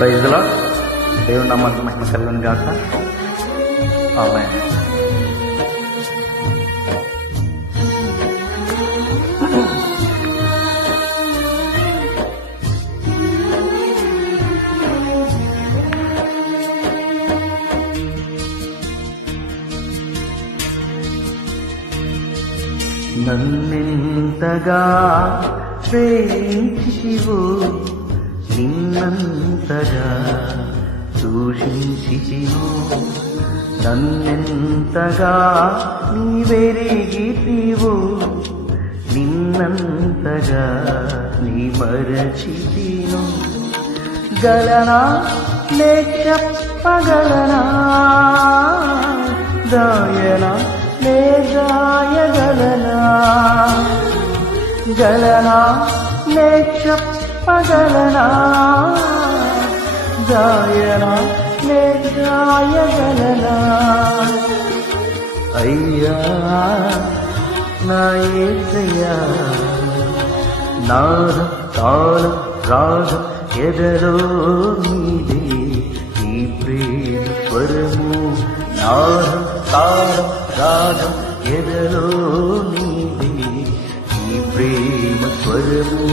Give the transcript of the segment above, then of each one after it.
ప్రైజ్లో దేవుని నామానికి మహిమ కలుగును గాక. ఆమేన్. నన్నెంతగా ప్రేమించితివో నిన్నంతగా దూషించితివో, నన్నెంతగా నీవెరిగితివో నిన్నంతగా నీ మరచితిను. గలనా నే చెప్పగలనా, దాయనా నే గాయగలనా, గలనా నే చెప్పగలనా, గాయనా నే గాయగలనా. అయ్యా నా యేసయ్యా, నాదం తాళం రాగం ఎదలో నీదే ఈ ప్రేమ స్వరము. నాదం తాళం రాగం ఎదలో నీదే ఈ ప్రేమ స్వరము.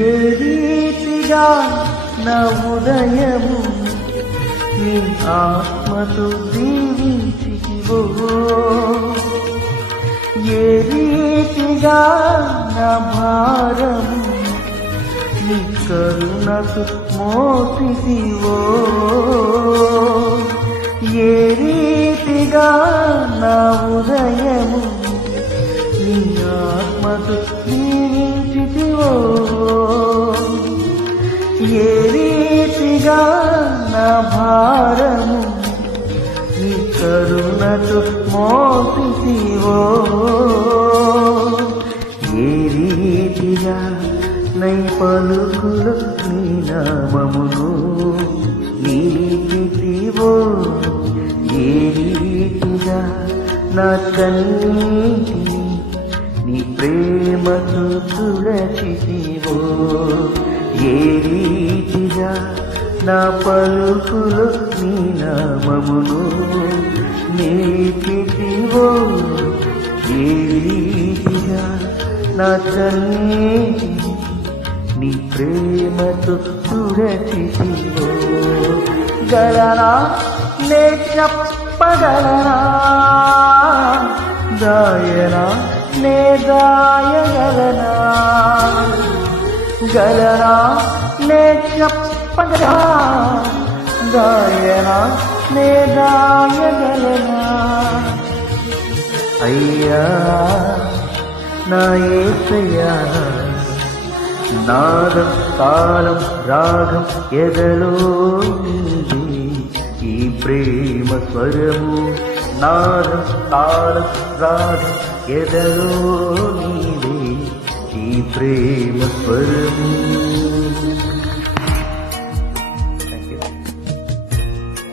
ఏ రీతిగా నా ఉదయము నీ ఆత్మతో దీవించితివో, ఏ రీతిగా నా భారము నీ కరుణకు మోసితివో, ఏ రీతిగా నా ఉదయము నీ ఆత్మతో దీవించితివో, ఏ రీతిగా నా భారము నీ కరుణతో మోసితివో, ఏ రీతిగా నై పలుకులు నీ నామమును నిలిపితివో, ఏ రీతిగా నా కన్నీటిని నీ ప్రేమతో తుడచితివో, ఏ రీతిగా నా పలుకులు నీ నామమును నిలిపితివో, ఏ రీతిగా నా కన్నీటిని నీ ప్రేమతో తుడచితివో. గలనా నే చెప్పగలనా, గాయనా నే గాయగలనా, గలనా నే చెప్పగలనా, గాయనా నే గాయగలనా. అయ్యా నా యేసయ్యా, నాదం తాళం రాగం ఎదలో నీదే ఈ ప్రేమ స్వరము. నాదం తాళం రాగం ఎదలో నీదే ఈ ప్రేమ స్వరము.